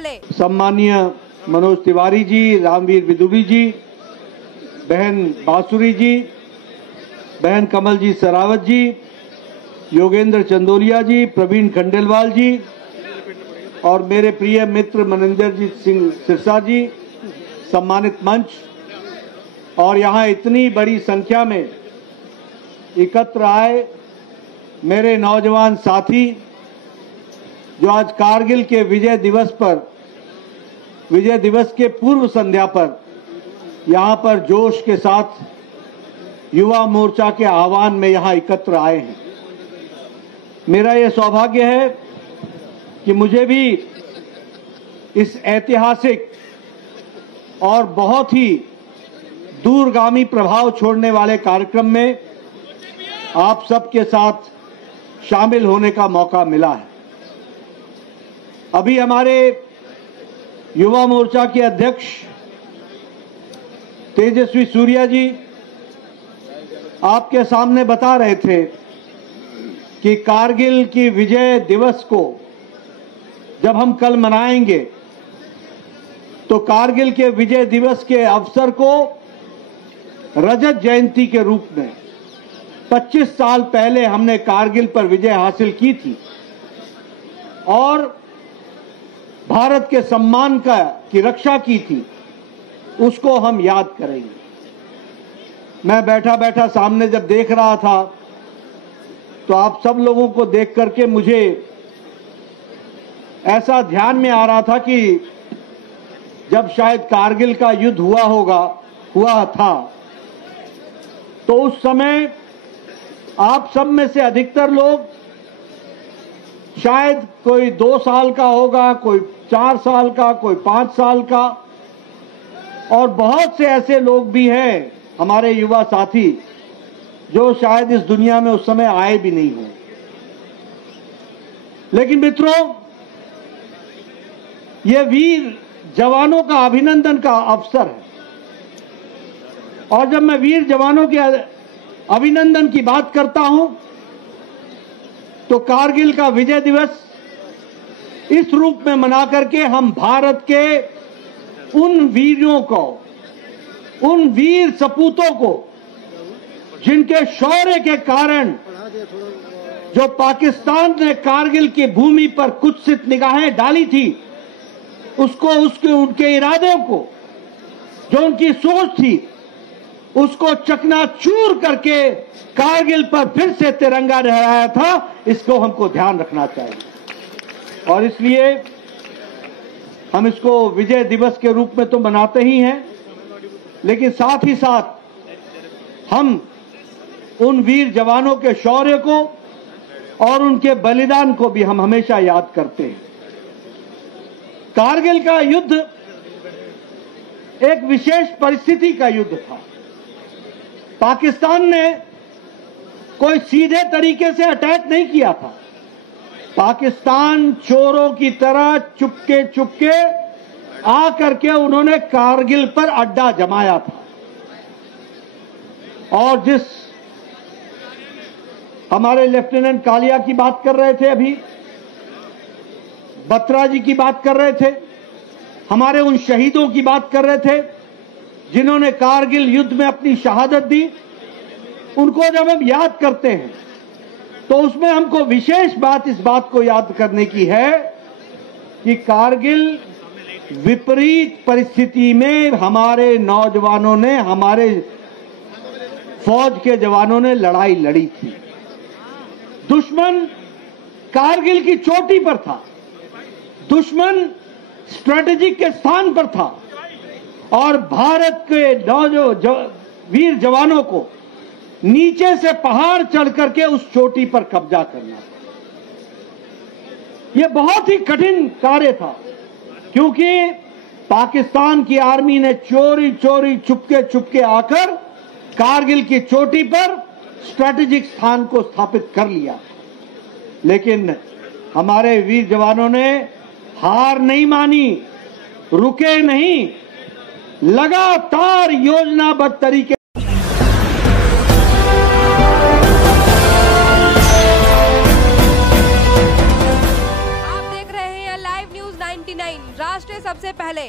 पहले। सम्मानीय मनोज तिवारी जी, रामवीर विदुड़ी जी, बहन बांसुरी जी, बहन कमल जी सरावत जी, योगेंद्र चंदोलिया जी, प्रवीण खंडेलवाल जी और मेरे प्रिय मित्र मनिंदरजीत सिंह सिरसा जी, सम्मानित मंच और यहाँ इतनी बड़ी संख्या में एकत्र आए मेरे नौजवान साथी जो आज कारगिल के विजय दिवस के पूर्व संध्या पर यहाँ पर जोश के साथ युवा मोर्चा के आह्वान में यहाँ एकत्र आए हैं। मेरा ये सौभाग्य है कि मुझे भी इस ऐतिहासिक और बहुत ही दूरगामी प्रभाव छोड़ने वाले कार्यक्रम में आप सबके साथ शामिल होने का मौका मिला है। अभी हमारे युवा मोर्चा के अध्यक्ष तेजस्वी सूर्या जी आपके सामने बता रहे थे कि कारगिल की विजय दिवस को जब हम कल मनाएंगे तो कारगिल के विजय दिवस के अवसर को रजत जयंती के रूप में 25 साल पहले हमने कारगिल पर विजय हासिल की थी और भारत के सम्मान की रक्षा की थी, उसको हम याद करेंगे। मैं बैठा बैठा सामने जब देख रहा था तो आप सब लोगों को देख करके मुझे ऐसा ध्यान में आ रहा था कि जब शायद कारगिल का युद्ध हुआ था तो उस समय आप सब में से अधिकतर लोग शायद कोई 2 साल का होगा, कोई 4 साल का, कोई 5 साल का और बहुत से ऐसे लोग भी हैं हमारे युवा साथी जो शायद इस दुनिया में उस समय आए भी नहीं हों। लेकिन मित्रों, ये वीर जवानों का अभिनंदन का अवसर है और जब मैं वीर जवानों के अभिनंदन की बात करता हूं तो कारगिल का विजय दिवस इस रूप में मना करके हम भारत के उन वीरों को, उन वीर सपूतों को जिनके शौर्य के कारण जो पाकिस्तान ने कारगिल की भूमि पर कुत्सित निगाहें डाली थी, उनके इरादों को, जो उनकी सोच थी, उसको चकनाचूर करके कारगिल पर फिर से तिरंगा लहराया था, इसको हमको ध्यान रखना चाहिए। और इसलिए हम इसको विजय दिवस के रूप में तो मनाते ही हैं, लेकिन साथ ही साथ हम उन वीर जवानों के शौर्य को और उनके बलिदान को भी हम हमेशा याद करते हैं। कारगिल का युद्ध एक विशेष परिस्थिति का युद्ध था। पाकिस्तान ने कोई सीधे तरीके से अटैक नहीं किया था। पाकिस्तान चोरों की तरह चुपके आकर के उन्होंने कारगिल पर अड्डा जमाया था और जिस हमारे लेफ्टिनेंट कालिया की बात कर रहे थे, अभी बत्रा जी की बात कर रहे थे, हमारे उन शहीदों की बात कर रहे थे जिन्होंने कारगिल युद्ध में अपनी शहादत दी, उनको जब हम याद करते हैं तो उसमें हमको विशेष बात इस बात को याद करने की है कि कारगिल विपरीत परिस्थिति में हमारे नौजवानों ने, हमारे फौज के जवानों ने लड़ाई लड़ी थी। दुश्मन कारगिल की चोटी पर था, दुश्मन स्ट्रेटेजिक के स्थान पर था और भारत के वीर जवानों को नीचे से पहाड़ चढ़ करके उस चोटी पर कब्जा करना। यह बहुत ही कठिन कार्य था क्योंकि पाकिस्तान की आर्मी ने चोरी चुपके आकर कारगिल की चोटी पर स्ट्रेटेजिक स्थान को स्थापित कर लिया। लेकिन हमारे वीर जवानों ने हार नहीं मानी, रुके नहीं, लगातार योजनाबद्ध तरीके आप देख रहे हैं लाइव न्यूज 19। 99 राष्ट्र सबसे पहले।